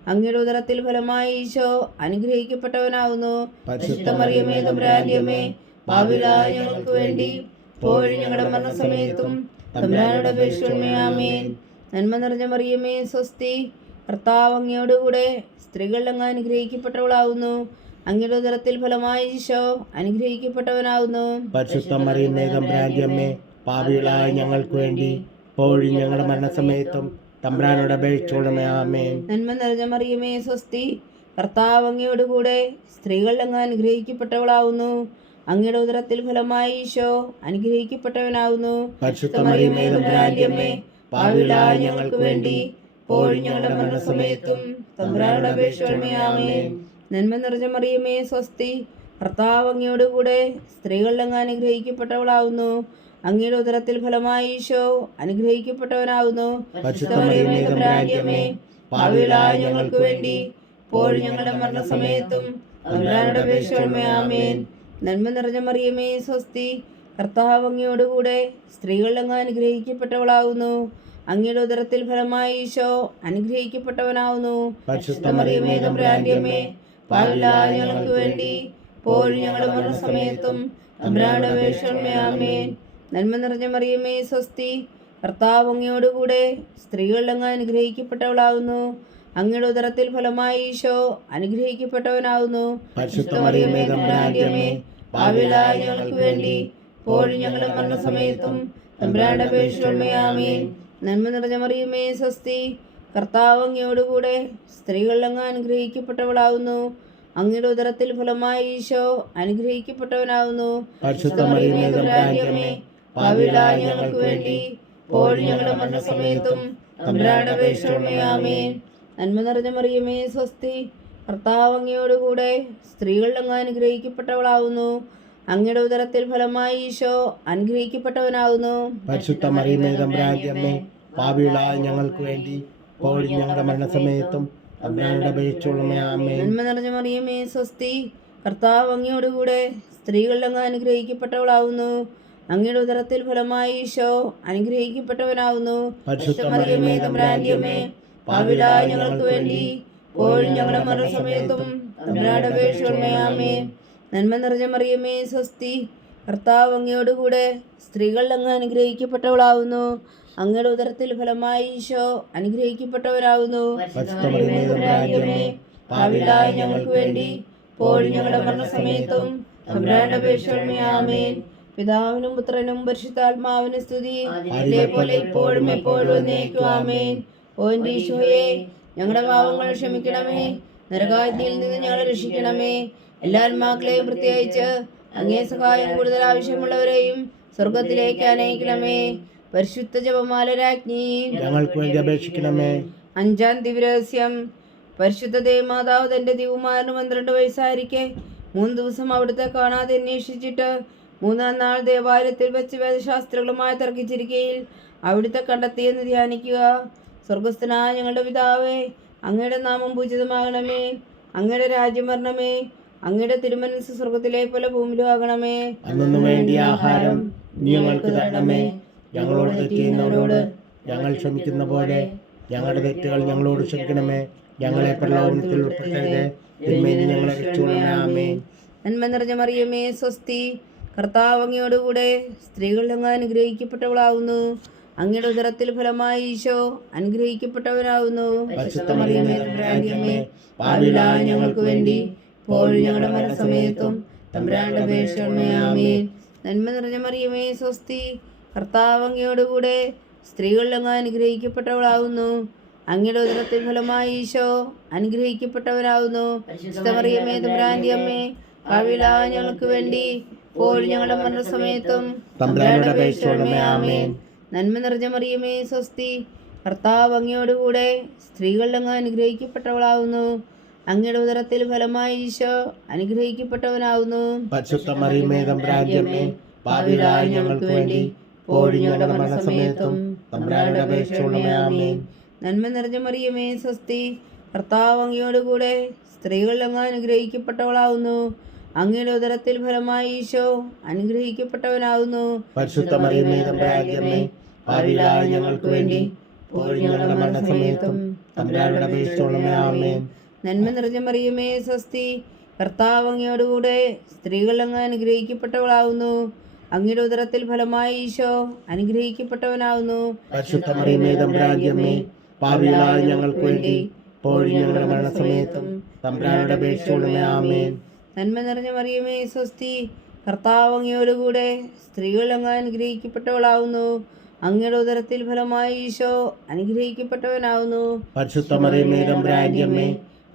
അങ്ങയുടെ ഉദരത്തിൽ ഫലമായി ഈശോ അനുഗ്രഹിക്കപ്പെട്ടവനാവുന്നു. മറിയമേ തമ്പുരാന്റിയമ്മേ ഭാവിലായ ഞങ്ങൾക്ക് വേണ്ടി ഞങ്ങളുടെ മരണസമയത്തും. തമ്പുരാനുടെ നന്മ നിറഞ്ഞ മറിയമേ സ്വസ്തി. കർത്താവ് അങ്ങയോടുകൂടെ സ്ത്രീകൾ അങ്ങ് അനുഗ്രഹിക്കപ്പെട്ടവളാവുന്നു. അങ്ങയുടെ ഉദരത്തിൽ ഫലമായ ഈശോ അനുഗ്രഹിക്കപ്പെട്ടവനാവുന്നു. പരിശുദ്ധ മറിയമേ തമ്പ്രാന്റിയമ്മേ പാപികളായ ഞങ്ങൾക്ക് വേണ്ടി പോഴി ഞങ്ങളുടെ മരണസമയത്തും തമ്പ്രാനോട് അപേക്ഷിച്ചോളമേ ആമേ നന്മ നിറഞ്ഞ മറിയമേ സ്വസ്തി. കർത്താവ് അങ്ങയോടുകൂടെ സ്ത്രീകൾ അങ്ങ് അനുഗ്രഹിക്കപ്പെട്ടവളാവുന്നു. അങ്ങയുടെ ഉദരത്തിൽ ഫലമായി ഈശോ അനുഗ്രഹിക്കപ്പെട്ടവനാവുന്നു. ഞങ്ങൾക്ക് വേണ്ടി ഞങ്ങളുടെ മരണസമയത്തും തമ്പുരാനുടെ അപേക്ഷമേ ആമേൻ. നന്മ നിറഞ്ഞ മറിയമേ സ്വസ്തി. ഭർത്താവ് അങ്ങയോടുകൂടെ കൂടെ അങ്ങ് അനുഗ്രഹിക്കപ്പെട്ടവളാവുന്നു. അങ്ങയുടെ ഉദരത്തിൽ ഫലമായി ഈശോ അനുഗ്രഹിക്കപ്പെട്ടവനാവുന്നു. ഞങ്ങൾക്ക് വേണ്ടി ഇപ്പോഴും ഞങ്ങളുടെ മരണസമയത്തും അപേക്ഷമേ ആമേൻ. നന്മ നിറഞ്ഞ മറിയമേ സ്വസ്തി. കർത്താവ് അങ്ങയോടുകൂടെ സ്ത്രീകൾ അങ്ങ് അനുഗ്രഹിക്കപ്പെട്ടവളാവുന്നു. അങ്ങയുടെ ഉദരത്തിൽ ഫലമായി ഈശോ അനുഗ്രഹിക്കപ്പെട്ടവനാവുന്നു. പരിശുദ്ധ മറിയമേ തമ്പുരാന്റിയമ്മേ പാവിലായ ഞങ്ങൾക്ക് വേണ്ടി പോഴും ഞങ്ങളുടെ മരണസമയത്തും തമ്പുരാനുടെ അപേക്ഷമേ ആമേൻ. നന്മ നിറഞ്ഞ മറിയമേ സ്വസ്തി. കർത്താവ് അങ്ങയോടുകൂടെ സ്ത്രീകൾ അങ്ങ് അനുഗ്രഹിക്കപ്പെട്ടവളാവുന്നു. അങ്ങയുടെ ഉദരത്തിൽ ഫലമായി ഈശോ അനുഗ്രഹിക്കപ്പെട്ടവനാവുന്നു. ഞങ്ങൾക്ക് വേണ്ടി ഇപ്പോഴും ഞങ്ങളുടെ മരണസമയത്തും തമ്പുരാന്റെ അപേക്ഷമേ ആമേൻ. നന്മ നിറഞ്ഞ മറിയുമേ സ്വസ്തി. കർത്താവ് അങ്ങയോടുകൂടെ സ്ത്രീകൾ അങ്ങ് അനുഗ്രഹിക്കപ്പെട്ടവളാവുന്നു. അങ്ങയുടെ ഉദരത്തിൽ ഫലമായി ഈശോ അനുഗ്രഹിക്കപ്പെട്ടവനാവുന്നു. ഞങ്ങൾക്ക് വേണ്ടി ഇപ്പോഴും ഞങ്ങളുടെ മരണസമയത്തും തമ്പുരാന്റെ അപേക്ഷമേ ആമേൻ. നന്മ നിറഞ്ഞ മറിയമേ സ്വസ്തി. കർത്താവ് അങ്ങയോടുകൂടെ സ്ത്രീകൾ അങ്ങ് അനുഗ്രഹിക്കപ്പെട്ടവളാവുന്നു. അങ്ങയുടെ ഉദരത്തിൽ ഫലമായി ഈശോ അനുഗ്രഹിക്കപ്പെട്ടവനാവുന്നു. പരിശുദ്ധ മറിയമേ തമ്പ്രാന്റിയമ്മേ പാപികളായ ഞങ്ങൾക്ക് വേണ്ടി ഇപ്പോഴും ഞങ്ങളുടെ മരണസമയത്തും നന്മ നിറഞ്ഞ മറിയമേ സ്വസ്തി. കർത്താവ് അങ്ങയോടുകൂടെ സ്ത്രീകൾ അങ്ങ് അനുഗ്രഹിക്കപ്പെട്ടവളാവുന്നു. അങ്ങയുടെ ഉദരത്തിൽ ഫലമായി ഈശോ അനുഗ്രഹിക്കപ്പെട്ടവനാവുന്നു. പരിശുദ്ധ മറിയമേ തമ്പുരാന്റിയമ്മേ ഞങ്ങൾക്ക് വേണ്ടി ഇപ്പോഴും ഞങ്ങളുടെ മരണസമയത്തും ആമേ നന്മ നിറഞ്ഞ മറിയമേ സ്വസ്തി. കർത്താവ് അങ്ങയോടുകൂടെ സ്ത്രീകൾ അങ്ങ് അനുഗ്രഹിക്കപ്പെട്ടവളാവുന്നു. അങ്ങയുടെ ഉദരത്തിൽ ഫലമായി ഈശോ അനുഗ്രഹിക്കപ്പെട്ടവരാകുന്നു പാവിലായ ഞങ്ങൾക്ക് വേണ്ടി ഇപ്പോഴും ഞങ്ങളുടെ മരണസമയത്തും ആമേൻ. പിതാവിനും പുത്രനും പരിശുദ്ധാത്മാവിനും സ്തുതി. അതേപോലെ ഇപ്പോഴും എപ്പോഴും ആമേൻ. ഓ എന്റെ ഈശോയെ ഞങ്ങളുടെ പാവങ്ങൾ ക്ഷമിക്കണമേ. നരകാജ്ഞയിൽ നിന്ന് ഞങ്ങളെ രക്ഷിക്കണമേ. എല്ലാ ആത്മാക്കളെയും പ്രത്യേകിച്ച് അങ്ങേ സഹായം കൂടുതൽ ആവശ്യമുള്ളവരെയും സ്വർഗത്തിലേക്ക് അനയിക്കണമേ. പരിശുദ്ധ ജപമാല രാജ്ഞി ഞങ്ങൾക്ക് വേണ്ടി അപേക്ഷിക്കണമേ. അഞ്ചാം ദിവരഹസ്യം പരിശുദ്ധ ദേവമാതാവ് തന്റെ ദിവമാരന് പന്ത്രണ്ട് വയസ്സായിരിക്കെ. മൂന്ന് ദിവസം അവിടുത്തെ കാണാതെ അന്വേഷിച്ചിട്ട് മൂന്നാം നാൾ ദേവാലയത്തിൽ വെച്ച് വേദശാസ്ത്രങ്ങളുമായി തർക്കിച്ചിരിക്കയിൽ അവിടുത്തെ കണ്ടെത്തിയെന്ന് ധ്യാനിക്കുക. സ്വർഗസ്ഥനായ ഞങ്ങളുടെ പിതാവേ അങ്ങയുടെ നാമം പൂജിതമാകണമേ. അങ്ങയുടെ രാജ്യം വരണമേ. അങ്ങയുടെ തിരുമനസ് സ്വർഗത്തിലെ പോലെ ഭൂമിയിലും ആകണമേ. അന്നു വേണ്ടിയ ആഹാരം നീ ഞങ്ങൾക്ക് തരണമേ. ഞങ്ങളോട് തെറ്റിയുന്നവരോട് ഞങ്ങൾ ക്ഷമിക്കുന്ന പോലെ ഞങ്ങളുടെ തെറ്റുകൾ ഞങ്ങളോട് ക്ഷമിക്കണമേ. ഞങ്ങളെ പ്രലോഭനത്തിൽ ഞങ്ങളെ രക്ഷിക്കണമേ നന്മ നിറഞ്ഞ മറിയമേ സ്വസ്തി. കർത്താവ് അങ്ങയോടുകൂടെ സ്ത്രീകൾ അങ്ങ് അനുഗ്രഹിക്കപ്പെട്ടവളാവുന്നു. അങ്ങയുടെ ഉദരത്തിൽ ഫലമായി ഈശോ തമ്പുരാന്റെ പാപികളായ ഞങ്ങൾക്ക് വേണ്ടി ഇപ്പോഴും ഞങ്ങളുടെ മരണസമയത്തും. തമ്പുരാന്റെ അപേക്ഷമേ നന്മ നിറഞ്ഞ മറിയമേ സ്വസ്തി. കർത്താവങ്ങയോടുകൂടെ സ്ത്രീകൾ അങ്ങ് അനുഗ്രഹിക്കപ്പെട്ടവളാവുന്നു അങ്ങയുടെ ഉദരത്തിൽ ഫലമായി ഈശോ അനുഗ്രഹിക്കപ്പെട്ടവനാവുന്നു മറിയമേ തമ്പുരാന്റെ അമ്മേ പാപികളായ ഞങ്ങൾക്ക് വേണ്ടി പോലും ഞങ്ങളുടെ മരണസമയത്തും. തമ്പുരാനുടെ അപേക്ഷയോടെ ആമേൻ നന്മ നിറഞ്ഞ മറിയമേ സ്വസ്തി. ഭർത്താവ് അങ്ങയോടുകൂടെ സ്ത്രീകളുടെ അങ്ങ് അനുഗ്രഹിക്കപ്പെട്ടവളാവുന്നു. അങ്ങയുടെ ഉദരത്തിൽ ഫലമായി ഈശോ അനുഗ്രഹിക്കപ്പെട്ടവനാവുന്നു. പരിശുദ്ധ മറിയമേ ഞങ്ങൾക്ക് വേണ്ടി മരണസമയത്തും നന്മ നിറഞ്ഞ മറിയമേ സ്വസ്തി. ഭർത്താവ് അങ്ങയോടുകൂടെ സ്ത്രീകളുടെ അങ്ങ് അനുഗ്രഹിക്കപ്പെട്ടവളാവുന്നു. അങ്ങയുടെ ഉദരത്തിൽ ഫലമായി ഈശോ അനുഗ്രഹിക്കപ്പെട്ടവനാവുന്നു. പരിശുദ്ധ മറിയമേ പാപികളായ ഞങ്ങൾക്ക് വേണ്ടി ഞങ്ങളുടെ മരണസമയത്തും തമ്പുരാനുടെ നന്മ നിറഞ്ഞ മറിയുമേ സ്വസ്തി. കർത്താവ് അങ്ങയോടുകൂടെ സ്ത്രീകൾ അങ്ങ് അനുഗ്രഹിക്കപ്പെട്ടവളാവുന്നു. അങ്ങയുടെ ഉദരത്തിൽ ഫലമായി ഈശോ അനുഗ്രഹിക്കപ്പെട്ടവനാവുന്നു. പരിശുദ്ധമറിയമേ ഞങ്ങൾക്ക് വേണ്ടി ഞങ്ങളുടെ മരണസമയത്തും തമ്പുരാനുടെ നന്മ നിറഞ്ഞ മറിയമേ സ്വസ്തി. കർത്താവ് അങ്ങയോടുകൂടെ സ്ത്രീകൾ അങ്ങ് അനുഗ്രഹിക്കപ്പെട്ടവളാവുന്നു. അങ്ങയുടെ ഉദരത്തിൽ ഫലമായി ഈശോ അനുഗ്രഹിക്കപ്പെട്ടവനാവുന്നു. തമ്പുരാന്റെ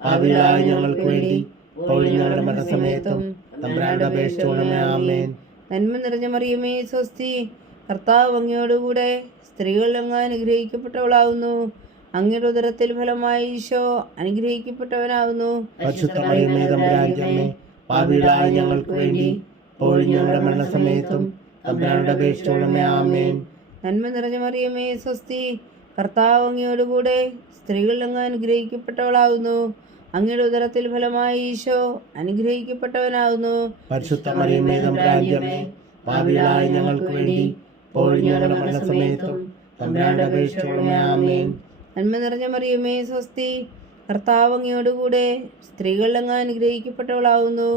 പാപികളായ ഞങ്ങൾക്ക് വേണ്ടി ഞങ്ങളുടെ മരണസമയത്തും ആമേൻ. നന്മ നിറഞ്ഞ മറിയമേ സ്വസ്തി കർത്താവ് അങ്ങയോടുകൂടെ സ്ത്രീകൾ അങ്ങ് അനുഗ്രഹിക്കപ്പെട്ടവളാവുന്നു. അങ്ങയുടെ ഉദരത്തിൽ ഫലമായി ഈശോ അനുഗ്രഹിക്കപ്പെട്ടവനാവുന്നു. തമ്പുരാന്റെ പാപികളായ ഞങ്ങൾക്ക് വേണ്ടി ഞങ്ങളുടെ മരണസമയത്തും അപേക്ഷയോടെ ആമേൻ. നന്മ നിറഞ്ഞ മറിയമേ സ്വസ്തി. കർത്താവ് അങ്ങയോടുകൂടെ സ്ത്രീകൾ അങ്ങ് അനുഗ്രഹിക്കപ്പെട്ടവളാകുന്നു അങ്ങയുടെ ഉദരത്തിൽ ഫലമായി ഈശോ അനുഗ്രഹിക്കപ്പെട്ടവനാകുന്നു പരിശുദ്ധ മറിയമേ പാപികളായ ഞങ്ങൾക്ക് വേണ്ടി ഞങ്ങളുടെ മരണസമയത്തും ആമേൻ. നന്മ നിറഞ്ഞ മറിയമേ സ്വസ്തി. കർത്താവ് അങ്ങയോടുകൂടെ സ്ത്രീകൾ അങ്ങ് അനുഗ്രഹിക്കപ്പെട്ടവളാവുന്നു.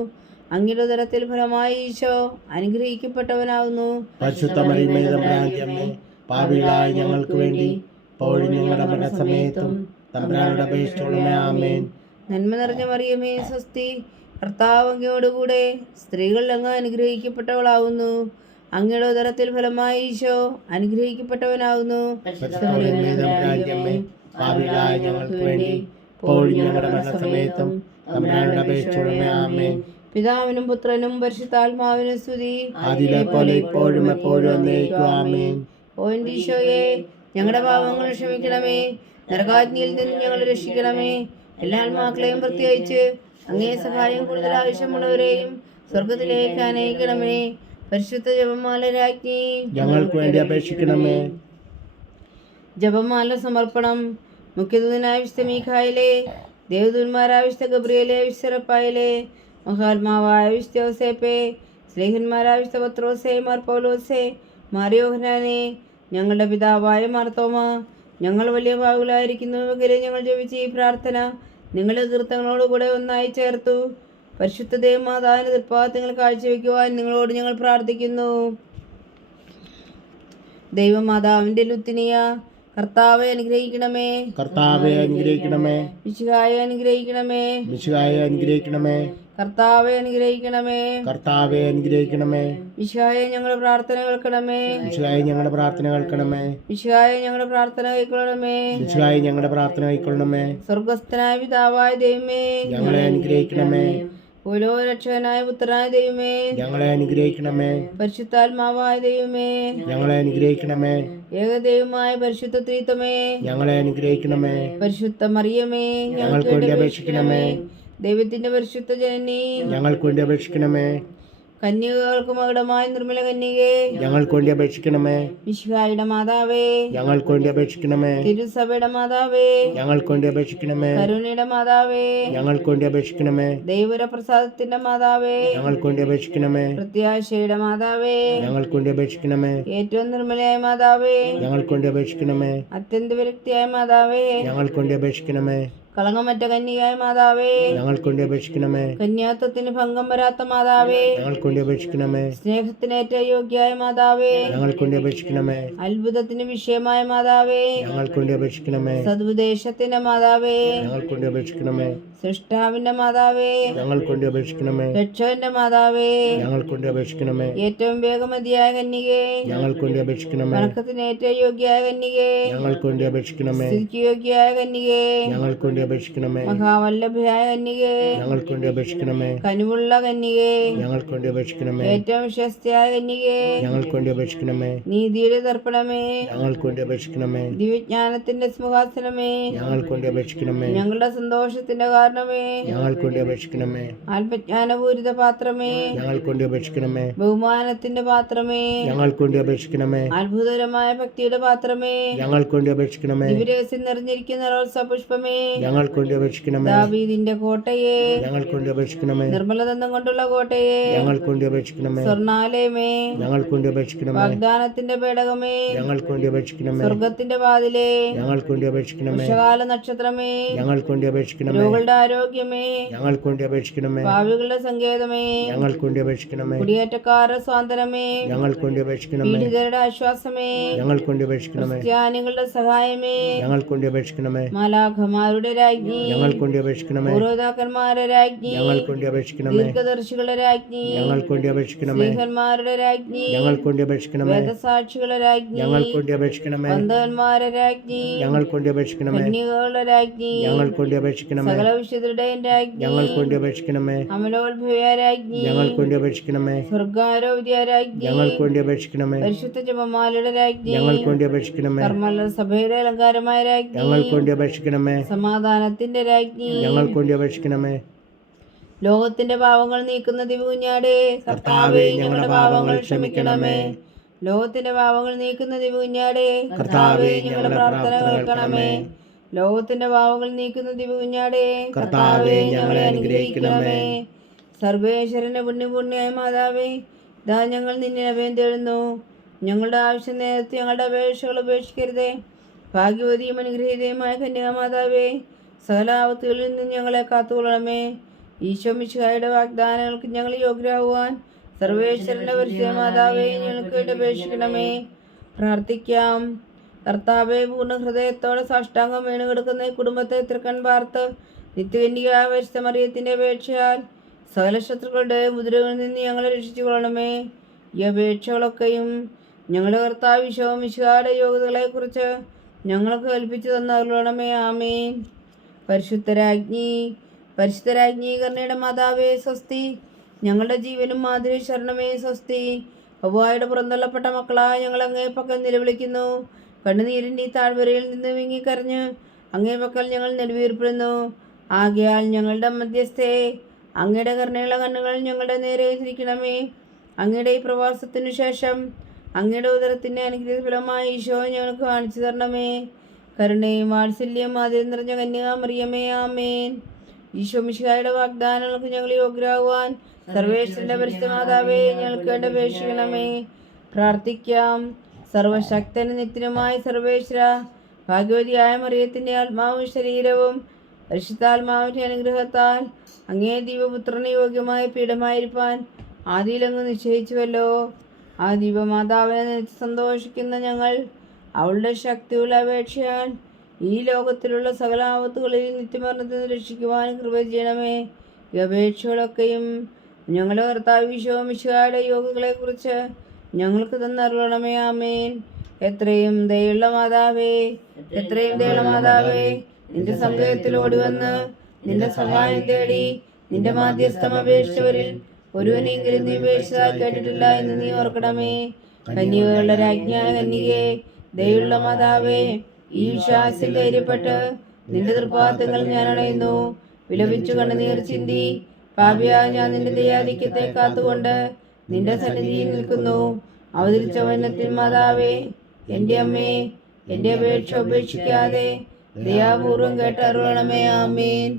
അങ്ങയുടെ ഉദരത്തിൽ ഫലമായി ഈശോ അമ്മേ പാപികളായ ഞങ്ങൾക്ക് വേണ്ടി ഇപ്പോഴും ഞങ്ങളുടെ മരണസമയത്തും തമ്പുരാനുടെ അപേക്ഷയോടെ ആമേൻ. നന്മ നിറഞ്ഞ മറിയമേ സ്വസ്തി കർത്താവങ്ങയോടുകൂടെ സ്ത്രീകൾ അങ്ങ് അനുഗ്രഹിക്കപ്പെട്ടവളാവുന്നു. അങ്ങയുടെ ഉദരത്തിൽ ഫലമായി ഈശോ അനുഗ്രഹിക്കപ്പെട്ടവനാവുന്നു. ഞങ്ങൾക്ക് വേണ്ടി ഇപ്പോഴും ഞങ്ങളുടെ മരണസമയത്തും തമ്പുരാനുടെ അപേക്ഷയോടെ ആമേൻ. പിതാവിനും പുത്രനും പരിശുദ്ധാത്മാവിനും സ്തുതി. അതിലെ പോലെ ഇപ്പോഴും എപ്പോഴും ആമേൻ. ഓ ഈശോയെ ഞങ്ങളുടെ പാപങ്ങൾ ക്ഷമിക്കണമേ. നരകാജ്ഞയിൽ നിന്ന് ഞങ്ങൾ രക്ഷിക്കണമേ. എല്ലാ ആത്മാക്കളെയും പ്രത്യേകിച്ച് അങ്ങേ സഹായം കൂടുതൽ ആവശ്യമുള്ളവരെയും സ്വർഗത്തിലേക്ക് അനയിക്കണമേ പരിശുദ്ധ ജപമാല രാജ്ഞി. ഞങ്ങൾക്ക് വേണ്ടി അപേക്ഷിക്കണമേ. ജപമാല സമർപ്പണം. മുഖ്യദൂതനായ വിശുദ്ധ മീഖായിലെ ദേവദൂന്മാരായ വിശുദ്ധ ഗബ്രിയലെ വിശുദ്ധറപ്പായിലെ മഹാത്മാവായ വിശുദ്ധ യോസേപ്പെ സ്നേഹന്മാരായ വിശുദ്ധ മാർ പൗലോസെ മാറിയോഹനാനെ ഞങ്ങളുടെ പിതാവായ മാർത്തോമ ഞങ്ങൾ വലിയ ഭാഗങ്ങളായിരിക്കുന്നുവെങ്കിലും ഞങ്ങൾ ജപിച്ച ഈ പ്രാർത്ഥന നിങ്ങളുടെ കീർത്തനങ്ങളോടുകൂടെ ഒന്നായി ചേർത്തു. പരിശുദ്ധ ദേവമാതാവിന്റെ തൃപ്പാദങ്ങൾ കാഴ്ചവെക്കുവാൻ നിങ്ങളോട് ഞങ്ങൾ പ്രാർത്ഥിക്കുന്നു. ദൈവമാതാവിന്റെ ലുത്തിനിയ കർത്താവെ അനുഗ്രഹിക്കണമേ. കർത്താവെ അനുഗ്രഹിക്കണമേ. വിശുകായെ അനുഗ്രഹിക്കണമേ. മിശുഹായെ അനുഗ്രഹിക്കണമേ. കർത്താവെ അനുഗ്രഹിക്കണമേ. കർത്താവെ അനുഗ്രഹിക്കണമേ. വിശുഹായെ ഞങ്ങളുടെ പ്രാർത്ഥന കേൾക്കണമേ. മിശുഹായി ഞങ്ങളുടെ പ്രാർത്ഥന കേൾക്കണമേ. വിശുഹായെ ഞങ്ങളുടെ പ്രാർത്ഥന കൈക്കൊള്ളണമേ മിശുഹായി ഞങ്ങളുടെ പ്രാർത്ഥന കൈക്കൊള്ളണമേ സ്വർഗസ്ഥനായ പിതാവായ ദൈവമേ. ഞങ്ങളെ അനുഗ്രഹിക്കണമേ. ഓരോ രക്ഷകനായ പുത്രനായ ദൈവമേ. ഞങ്ങളെ അനുഗ്രഹിക്കണമേ. പരിശുദ്ധാത്മാവായ ദൈവമേ. ഞങ്ങളെ അനുഗ്രഹിക്കണമേ. ഏകദൈവമായ പരിശുദ്ധ ത്രിത്വമേ. ഞങ്ങളെ അനുഗ്രഹിക്കണമേ. പരിശുദ്ധ മറിയമേ. ഞങ്ങൾക്ക് വേണ്ടി അപേക്ഷിക്കണമേ. ദൈവത്തിന്റെ പരിശുദ്ധ ജനനി ഞങ്ങൾക്ക് വേണ്ടി അപേക്ഷിക്കണമേ. കന്യകകൾക്ക് മകടമായ നിർമ്മല കന്യകെ ഞങ്ങൾക്ക് വേണ്ടി അപേക്ഷിക്കണമേ. വിശ്വായുടെ മാതാവേ ഞങ്ങൾക്ക് വേണ്ടി അപേക്ഷിക്കണമേ. തിരുസഭയുടെ മാതാവേ ഞങ്ങൾക്ക് വേണ്ടി അപേക്ഷിക്കണമേ. കരുണയുടെ മാതാവേ ഞങ്ങൾക്ക് വേണ്ടി അപേക്ഷിക്കണമേ. ദൈവര പ്രസാദത്തിന്റെ മാതാവേ ഞങ്ങൾക്ക് വേണ്ടി അപേക്ഷിക്കണമേ. പ്രത്യാശയുടെ മാതാവേ ഞങ്ങൾക്ക് വേണ്ടി അപേക്ഷിക്കണമേ. ഏറ്റവും നിർമ്മലയായ മാതാവേ ഞങ്ങൾക്ക് വേണ്ടി അപേക്ഷിക്കണമേ. അത്യന്ത വിരക്തിയായ മാതാവേ ഞങ്ങൾക്ക് വേണ്ടി അപേക്ഷിക്കണമേ. കളങ്കമറ്റ കന്യകായ മാതാവേ. ഞങ്ങൾ കൊണ്ട് അപേക്ഷിക്കണമേ. കന്യാത്വത്തിന് ഭംഗം വരാത്ത മാതാവേ. ഞങ്ങൾ കൊണ്ട് അപേക്ഷിക്കണമേ. സ്നേഹത്തിനേറ്റ യോഗ്യായ മാതാവേ. ഞങ്ങൾ കൊണ്ട് അപേക്ഷിക്കണമേ. അത്ഭുതത്തിന് വിഷയമായ മാതാവേ. ഞങ്ങൾ കൊണ്ട് അപേക്ഷിക്കണമേ. സതുപദേശത്തിന്റെ മാതാവേ. ഞങ്ങൾ കൊണ്ട് അപേക്ഷിക്കണമേ. സൃഷ്ടാവിന്റെ മാതാവേ ഞങ്ങൾ കൊണ്ട് അപേക്ഷിക്കണമേ രക്ഷകന്റെ മാതാവേ ഞങ്ങൾ കൊണ്ട് അപേക്ഷിക്കണമേ ഏറ്റവും വേഗമതിയായ കന്യകേ ഞങ്ങൾ കൊണ്ട് അപേക്ഷിക്കണമേ വണക്കത്തിന് ഏറ്റവും യോഗ്യായ കന്യകേ ഞങ്ങൾ കൊണ്ട് അപേക്ഷിക്കണമേ യോഗ്യായ കന്യകേ ഞങ്ങൾ കൊണ്ട് അപേക്ഷിക്കണമേ മഹാവല്ലഭയായ കന്യകേ ഞങ്ങൾ കൊണ്ട് അപേക്ഷിക്കണമേ കനിവുള്ള കന്യകേ ഞങ്ങൾ കൊണ്ട് അപേക്ഷിക്കണമേ ഏറ്റവും വിശ്വസ്തയായ കന്യകേ ഞങ്ങൾ കൊണ്ട് അപേക്ഷിക്കണമേ നീതിയുടെ തർപ്പണമേ ഞങ്ങൾ കൊണ്ട് അപേക്ഷിക്കണമേ ദിവ്യജ്ഞാനത്തിന്റെ സിംഹാസനമേ ഞങ്ങൾ കൊണ്ട് അപേക്ഷിക്കണമേ ഞങ്ങളുടെ സന്തോഷത്തിന്റെ കാരണമേ ഞങ്ങൾക്ക് വേണ്ടി അപേക്ഷിക്കണമേ ആത്മജ്ഞാനപൂരിത പാത്രമേ ഞങ്ങൾക്ക് വേണ്ടി അപേക്ഷിക്കണമേ ബഹുമാനത്തിന്റെ പാത്രമേ ഞങ്ങൾക്ക് വേണ്ടി അപേക്ഷിക്കണമേ അത്ഭുതകരമായ ഭക്തിയുടെ പാത്രമേ ഞങ്ങൾക്ക് വേണ്ടി അപേക്ഷിക്കണമേ ദിവരഹസ്യം നിറഞ്ഞിരിക്കുന്ന പുഷ്പമേ ഞങ്ങൾക്ക് വേണ്ടി അപേക്ഷിക്കണമേ ദാവീദിന്റെ കോട്ടയെ ഞങ്ങൾക്ക് വേണ്ടി അപേക്ഷിക്കണമേ നിർമ്മലദന്തം കൊണ്ടുള്ള കോട്ടയെ ഞങ്ങൾക്ക് വേണ്ടി അപേക്ഷിക്കണമേ സ്വർണാലയമേ ഞങ്ങൾക്ക് വേണ്ടി അപേക്ഷിക്കണമേ വാഗ്ദാനത്തിന്റെ പേടകമേ ഞങ്ങൾക്ക് വേണ്ടി അപേക്ഷിക്കണമേ സ്വർഗത്തിന്റെ വാതിലേ ഞങ്ങൾക്ക് വേണ്ടി അപേക്ഷിക്കണമേ നക്ഷത്രമേ ഞങ്ങൾക്ക് വേണ്ടി അപേക്ഷിക്കണമേ ആരോഗ്യമേ ഞങ്ങൾക്ക് വേണ്ടി അപേക്ഷിക്കണമേ ഭാവികളുടെ സങ്കേതമേ ഞങ്ങൾക്ക് വേണ്ടി അപേക്ഷിക്കണമേ കുടിയേറ്റക്കാരുടെ സ്വാതന്ത്ര്യമേ ഞങ്ങൾക്ക് വേണ്ടി അപേക്ഷിക്കണമേ പീഡിതരുടെ ആശ്വാസമേ ഞങ്ങൾക്ക് വേണ്ടി അപേക്ഷിക്കണമേ ക്രിസ്ത്യാനികളുടെ സഹായമേ ഞങ്ങൾക്ക് വേണ്ടി അപേക്ഷിക്കണമേ മാലാഖമാരുടെ രാജ്ഞി ഞങ്ങൾക്ക് വേണ്ടി അപേക്ഷിക്കണമേ പൂർവതാക്കന്മാരുടെ രാജ്ഞി ഞങ്ങൾക്ക് വേണ്ടി അപേക്ഷിക്കണമേ ദീർഘദർശികളുടെ രാജ്ഞി ഞങ്ങൾക്ക് വേണ്ടി അപേക്ഷിക്കണമേ സിംഹന്മാരുടെ രാജ്ഞി ഞങ്ങൾക്ക് വേണ്ടി അപേക്ഷിക്കണമേ വേദസാക്ഷികളുടെ രാജ്ഞി ഞങ്ങൾക്ക് വേണ്ടി അപേക്ഷിക്കണമേ ബന്ധവന്മാരുടെ രാജ്ഞി ഞങ്ങൾക്ക് വേണ്ടി അപേക്ഷിക്കണമേ രാജ്ഞി ഞങ്ങൾക്ക് വേണ്ടി അപേക്ഷിക്കണമേ സകല വിശുദ്ധരുടെയും രാജ്ഞി. ഞങ്ങൾക്ക് വേണ്ടി അപേക്ഷിക്കണമേ. അമലോത്ഭവ രാജ്ഞി ഞങ്ങൾക്ക് വേണ്ടി അപേക്ഷിക്കണമേ. സ്വർഗാരോഗ്യ രാജ്ഞി ഞങ്ങൾക്ക് വേണ്ടി അപേക്ഷിക്കണമേ. പരിശുദ്ധ ജപമാലയുടെ രാജ്ഞി. ഞങ്ങൾക്ക് വേണ്ടി അപേക്ഷിക്കണമേ. കർമ്മല സഭയുടെ അലങ്കാരമായ രാജ്ഞി. ഞങ്ങൾക്ക് വേണ്ടി അപേക്ഷിക്കണമേ. സമാധാനത്തിന്റെ രാജ്ഞി. ഞങ്ങൾക്ക് വേണ്ടി അപേക്ഷിക്കണമേ. ലോകത്തിന്റെ പാവങ്ങൾ നീക്കുന്ന ദിവകുഞ്ഞാടേ കർത്താവേ ഞങ്ങളുടെ പാവങ്ങൾ ക്ഷമിക്കണമേ. ലോകത്തിന്റെ പാവങ്ങൾ നീക്കുന്ന ദിവകുഞ്ഞാടേ കർത്താവേ ഞങ്ങളുടെ പ്രാർത്ഥന കേൾക്കണമേ. ലോകത്തിന്റെ പാവങ്ങൾ നീക്കുന്ന ദിവകുഞ്ഞാടേ കർത്താവേ ഞങ്ങളെ അനുഗ്രഹിക്കണമേ. സർവേശ്വരന്റെ പുണ്യപൂർണയായ മാതാവേ ഇതാ ഞങ്ങൾ നിന്നെ അഭയം തേടുന്നു. ഞങ്ങളുടെ ആവശ്യം നേരത്തെ ഞങ്ങളുടെ അപേക്ഷകൾ ഉപേക്ഷിക്കരുതേ. ഭാഗ്യവതിയും അനുഗ്രഹീതയുമായ കന്യാമാതാവേ സകലാപത്തുകളിൽ നിന്ന് ഞങ്ങളെ കാത്തുകൊള്ളണമേ. ഈശോ മിശിഹായുടെ വാഗ്ദാനങ്ങൾക്ക് ഞങ്ങൾ യോഗ്യരാകുവാൻ സർവേശ്വരന്റെ പരിശുദ്ധ മാതാവേ ഞങ്ങൾക്ക് വേണ്ടി അപേക്ഷിക്കണമേ. പ്രാർത്ഥിക്കാം. കർത്താവെ പൂർണ ഹൃദയത്തോടെ സാഷ്ടാംഗം വീണ് കിടക്കുന്ന ഈ കുടുംബത്തെ തൃക്കൺ പാർത്ത് നിത്യകന്യക പരിശുദ്ധമറിയത്തിന്റെ അപേക്ഷയാൽ സകല ശത്രുക്കളുടെ മുദ്രകളിൽ നിന്ന് ഞങ്ങളെ രക്ഷിച്ചു കൊള്ളണമേ ഈ അപേക്ഷകളൊക്കെയും ഞങ്ങളുടെ കർത്താവ് വിശോ മിശിഹായുടെ യോഗ്യതകളെക്കുറിച്ച് ഞങ്ങൾക്ക് കൽപ്പിച്ചു തന്നറിയണമേ ആമേൻ. പരിശുദ്ധരാജ്ഞി പരിശുദ്ധരാജ്ഞി കർണയുടെ മാതാവേ സ്വസ്തി. ഞങ്ങളുടെ ജീവനും മാതിരി ശരണമേ സ്വസ്തി. ഹവായുടെ പുറന്തള്ളപ്പെട്ട മക്കളായ ഞങ്ങൾ പക്കൽ നിലവിളിക്കുന്നു. കണ്ണുനീരിന്റെ ഈ താഴ്വരയിൽ നിന്ന് വിങ്ങിക്കരഞ്ഞ് അങ്ങേ പക്കൽ ഞങ്ങൾ നെടുവീർപ്പെടുന്നു. ആകയാൽ ഞങ്ങളുടെ മധ്യസ്ഥേ അങ്ങയുടെ കരുണയുള്ള കണ്ണുകൾ ഞങ്ങളുടെ നേരെ തിരിക്കണമേ. അങ്ങയുടെ ഈ പ്രവാസത്തിനു ശേഷം അങ്ങയുടെ ഉദരത്തിന്റെ അനുഗ്രഹ ഫലമായ ഈശോ ഞങ്ങൾക്ക് കാണിച്ചു തരണമേ. കരുണയും വാത്സല്യം ആദ്യം നിറഞ്ഞ കന്യാമറിയമേ ആമേൻ. ഈശോ മിശിഹായുടെ വാഗ്ദാനങ്ങൾക്ക് ഞങ്ങൾ യോഗ്യരാകുവാൻ സർവേശ്വരന്റെ പരിശുദ്ധ മാതാവേ ഞങ്ങൾക്ക് വേണ്ട അപേക്ഷിക്കണമേ. പ്രാർത്ഥിക്കാം. സർവശക്തനും നിത്യനുമായ സർവേശ്വര ഭാഗവതിയായ മറിയത്തിന്റെ ആത്മാവും ശരീരവും പരിശുദ്ധാത്മാവിന്റെ അനുഗ്രഹത്താൽ അങ്ങേ ദീപപുത്രന് യോഗ്യമായ പീഠമായിരിക്കാൻ ആദിയിലങ്ങ് നിശ്ചയിച്ചുവല്ലോ. ആ ദീപമാതാവിനെ സന്തോഷിക്കുന്ന ഞങ്ങൾ അവളുടെ ശക്തിയുള്ള അപേക്ഷയാൽ ഈ ലോകത്തിലുള്ള സകല ആപത്തുകളിൽ നിത്യമരണത്തിൽ രക്ഷിക്കുവാൻ കൃപ ചെയ്യണമേ. ഈ അപേക്ഷകളൊക്കെയും ഞങ്ങളുടെ കർത്താവ് വിശ്വമിശുകാരുടെ യോഗകളെക്കുറിച്ച് ഞങ്ങൾക്ക് തന്നറിയണമേ ആമേൻ. എത്രയും ദയുള്ള മാതാവേ എത്രയും ദയുള്ള മാതാവേ നിന്റെ സംഗ്രഹത്തിൽ ഓടിവന്ന് നിന്റെ സഹായം തേടി നിന്റെ മാധ്യസ്ഥം അപേക്ഷിച്ചവരിൽ ഒരുവനെങ്കിലും നീ ഉപേക്ഷിച്ചതായി കേട്ടിട്ടില്ല എന്ന് നീ ഓർക്കണമേ. കന്യകകളുടെ രാജ്ഞാന കന്യകെ ദയുള്ള മാതാവേ ഈ വിശ്വാസത്തിൽ ധൈര്യപ്പെട്ട് നിന്റെ തൃപ്പാദങ്ങൾ ഞാൻ അണയുന്നു. വിലപിച്ചു കണ്ണുനീർ ചിന്തി പാപിയായ ഞാൻ നിന്റെ ദയാധിക്യത്തെ കാത്തുകൊണ്ട് നിന്റെ സന്നിധിയിൽ നിൽക്കുന്നു. അവതരിച്ച വന്നത്തിൽ മാതാവേ എന്റെ അമ്മേ എന്റെ അപേക്ഷ ഉപേക്ഷിക്കാതെ ദയാപൂർവം കേട്ടറിയണമേ ആമേൻ.